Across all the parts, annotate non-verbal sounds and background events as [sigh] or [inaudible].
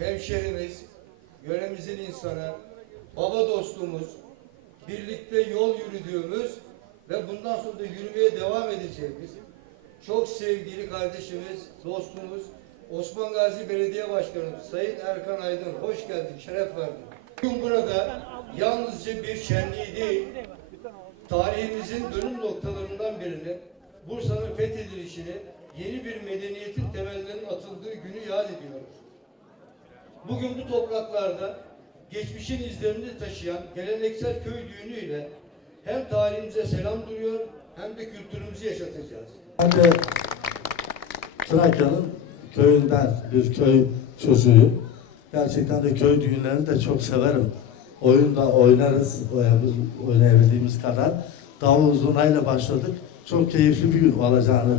hemşerimiz, yöremizin insanı, baba dostumuz, birlikte yol yürüdüğümüz ve bundan sonra da yürümeye devam edeceğimiz çok sevgili kardeşimiz, dostumuz Osman Gazi Belediye Başkanımız Sayın Erkan Aydın hoş geldin, şeref verdin. Bugün burada yalnızca bir şenliği değil, tarihimizin dönüm noktalarından birini, Bursa'nın fethedilişini, yeni bir medeniyetin temellerinin atıldığı günü yad ediyoruz. Bugün bu topraklarda geçmişin izlerini taşıyan geleneksel köy düğünüyle hem tarihimize selam duruyor hem de kültürümüzü yaşatacağız. Ben de Trakya'nın köyünden bir köy çocuğuyum. Gerçekten de köy düğünlerini de çok severim. Oyun da oynarız oy- oynayabildiğimiz kadar. Davul zurnayla başladık. Çok keyifli bir gün olacağını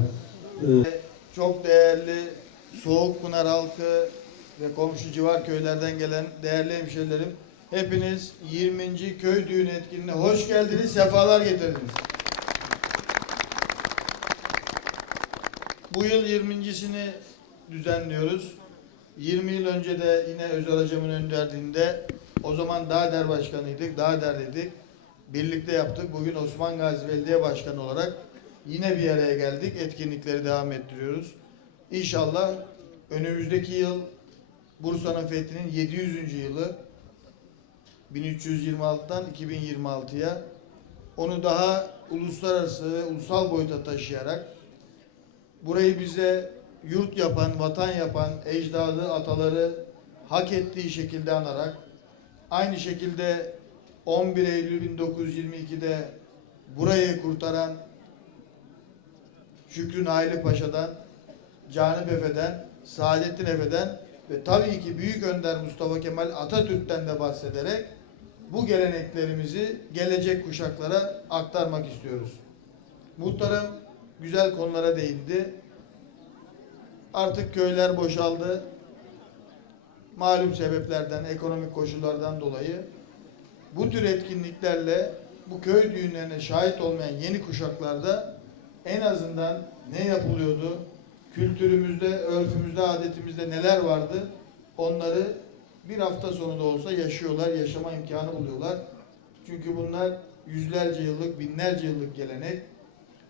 çok değerli Soğukpınar halkı ve komşu civar köylerden gelen değerli hemşerilerim. Hepiniz 20. köy düğün etkinliğine hoş geldiniz, sefalar getirdiniz. Bu yıl 20.sini düzenliyoruz. 20 yıl önce de yine Özel Hocam'ın önderliğinde o zaman Dağder Başkanıydık, Dağder'deydik. Birlikte yaptık. Bugün Osman Gazi Belediye Başkanı olarak yine bir araya geldik. Etkinlikleri devam ettiriyoruz. İnşallah önümüzdeki yıl Bursa'nın fethinin 700. yılı 1326'dan 2026'ya onu daha uluslararası ve ulusal boyuta taşıyarak burayı bize yurt yapan, vatan yapan ecdadı, ataları hak ettiği şekilde anarak aynı şekilde 11 Eylül 1922'de burayı kurtaran Şükrü Naili Paşa'dan, Canip Efe'den, Saadettin Efe'den ve tabii ki Büyük Önder Mustafa Kemal Atatürk'ten de bahsederek bu geleneklerimizi gelecek kuşaklara aktarmak istiyoruz. Muhtarım güzel konulara değindi. Artık köyler boşaldı. Malum sebeplerden, ekonomik koşullardan dolayı bu tür etkinliklerle bu köy düğünlerine şahit olmayan yeni kuşaklarda en azından ne yapılıyordu, kültürümüzde, örfümüzde, adetimizde neler vardı onları bir hafta sonu da olsa yaşıyorlar, yaşama imkanı buluyorlar. Çünkü bunlar yüzlerce yıllık, binlerce yıllık gelenek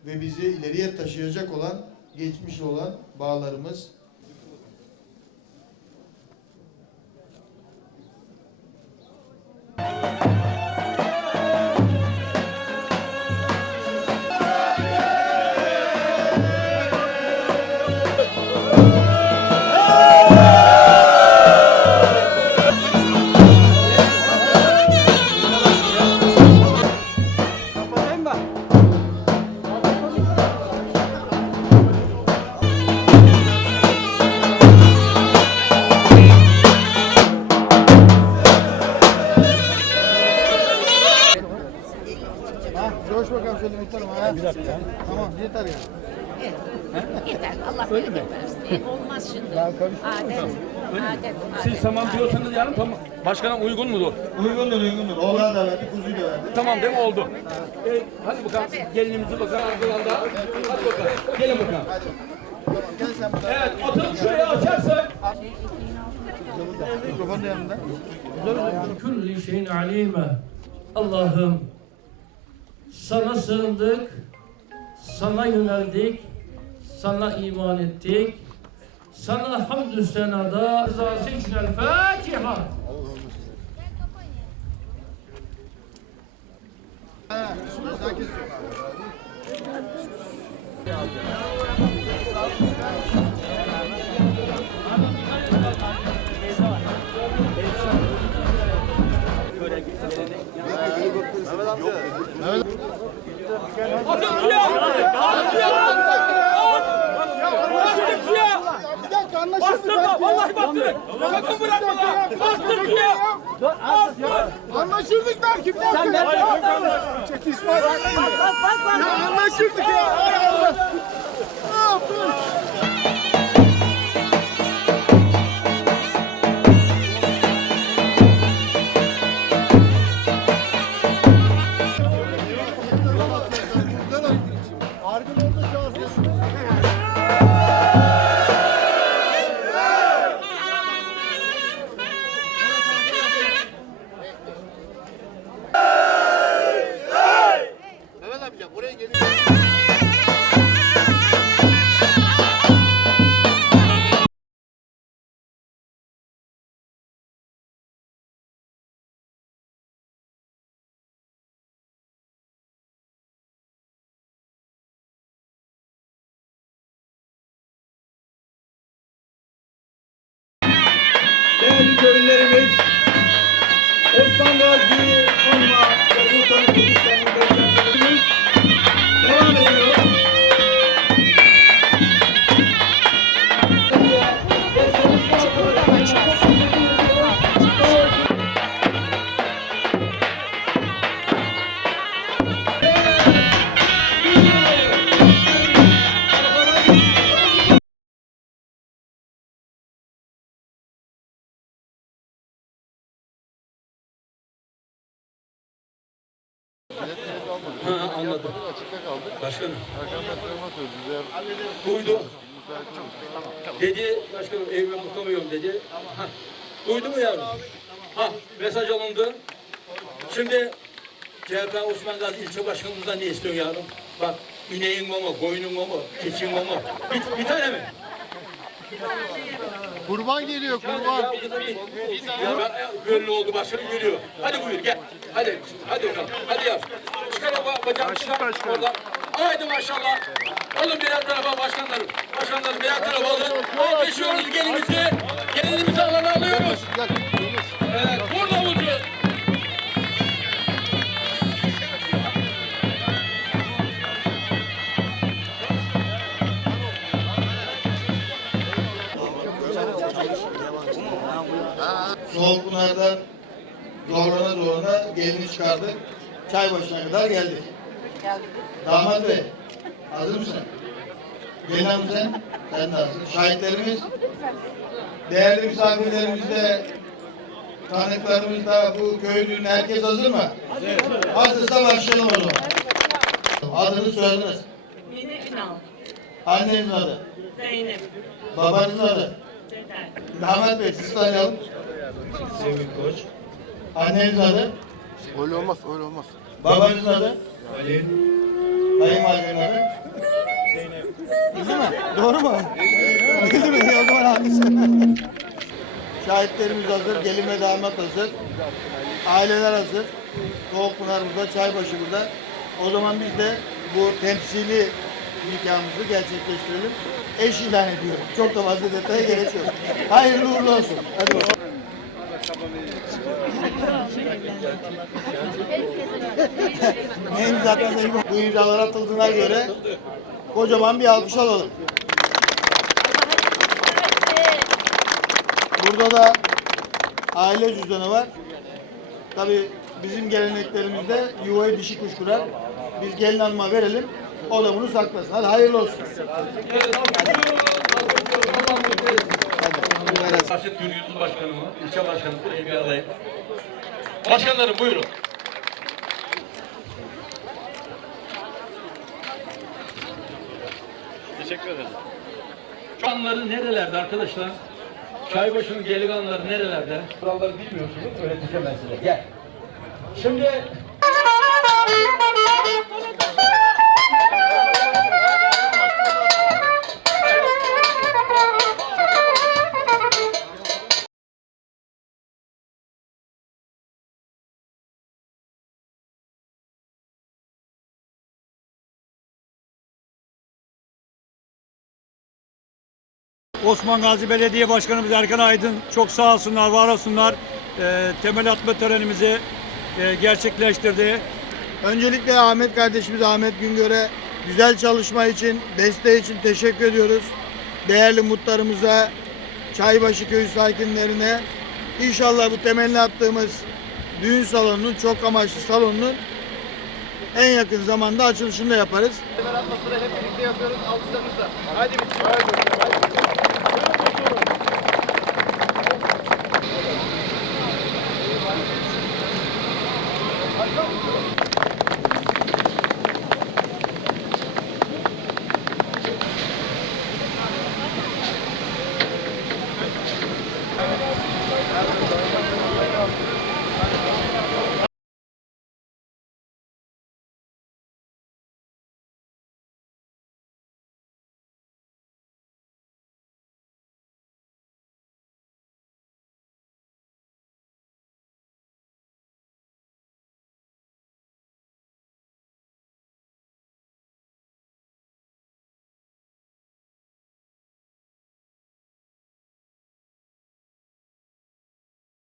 ve bizi ileriye taşıyacak olan, geçmişle olan bağlarımız. Yeter ya. [laughs] Yeter. Allah versin. Olmaz şimdi. Adet. Adet. Siz tamam diyorsanız yarın tamam. Başkanım uygun mudur? Uygundur uygundur. Oğlağı da verdik, kuzuyu da verdik. Tamam değil mi oldu? E, hadi bakalım gelinimizi bakalım arkadan da. Hadi bakalım. Gelin bakalım. Tamam gel sen burada. Evet oturup şurayı açarsak. Mikrofon da yanında. külli şeyin alime. Allah'ım sana sığındık, sana yöneldik, sana iman ettik. Sana hamdü senada rızası için el Fatiha. Ha, ceza Bastırma! Vallahi bastırın! Sakın bırakma lan! Bastır! Bastır! Anlaşırdık belki. Sen ne Çek İsmail. Ya anlaşırdık ya. Allah. Ne yaptın? Torunlarımız Osman Gazi'yi anma Dedi başkanım evime mutamıyorum dedi. Ha. Duydu mu yavrum? Ha mesaj alındı. Şimdi CHP Osman Gazi ilçe başkanımızdan ne istiyorsun yavrum? Bak ineğin mama, koyunun mama, keçin mama. Bir, bir tane mi? Kurban geliyor kurban. Ya ben gönlü oldu başkanım geliyor. Hadi buyur gel. Hadi hadi bakalım. Hadi yavrum. Çıkar bacağını çıkar oradan. Haydi maşallah. Alın birer tarafa başkanlarım. Başkanlarım birer tarafa alın. Alkışlıyoruz gelimizi. Gelinimizi alana alıyoruz. Evet burada oldu. Soğukpınar'dan zorlana zorlana gelini çıkardık. Çay başına kadar geldik. Damat Bey, hazır mısın? Hanım sen, sen de hazır. Şahitlerimiz, değerli misafirlerimiz de, tanıklarımız da, bu köylünün herkes hazır mı? Hazır. Hazırsa başlayalım o zaman. Adını soyadınız. Mine Ünal, Annenizin adı. Zeynep, Babanızın adı. Cetal, Damat Bey siz tanıyalım. Sevgili Koç. Annenizin adı. Öyle olmaz, öyle olmaz. Babanızın adı? Ali. Kayınvalidenin adı? Zeynep. Bildi mi? Doğru mu? Bildi mi? İyi, O zaman hangisi? Şahitlerimiz hazır, gelin ve damat hazır. Aileler hazır. Soğukpınar burada, Çaybaşı burada. O zaman biz de bu temsili nikahımızı gerçekleştirelim. Eş ilan ediyorum. Çok da fazla detaya gerek yok. Hayırlı uğurlu olsun. Hadi bakalım. [laughs] ne imza attınız? Bu imzalar atıldığına göre kocaman bir alkış alalım. Burada da aile cüzdanı var. Tabi bizim geleneklerimizde yuvayı dişi kuş kurar. Biz gelin hanıma verelim. O da bunu saklasın. Hadi hayırlı olsun. Hadi. Raşit Gürgütü Başkanımı, ilçe başkanımı buraya bir alayım. Başkanlarım buyurun. Teşekkür ederim. Çanları nerelerde arkadaşlar? Çaybaşı'nın geliganları nerelerde? Kuralları bilmiyorsunuz, öğreteceğim ben size. Gel. Şimdi [laughs] Osman Gazi Belediye Başkanımız Erkan Aydın çok sağ olsunlar, var olsunlar. Ee, temel atma törenimizi e, gerçekleştirdi. Öncelikle Ahmet kardeşimiz Ahmet Güngör'e güzel çalışma için, desteği için teşekkür ediyoruz. Değerli mutlarımıza, Çaybaşı Köyü sakinlerine inşallah bu temelini attığımız düğün salonunun, çok amaçlı salonunun en yakın zamanda açılışını da yaparız. Hep birlikte yapıyoruz. Alkışlarınızla. Hadi biz. Go.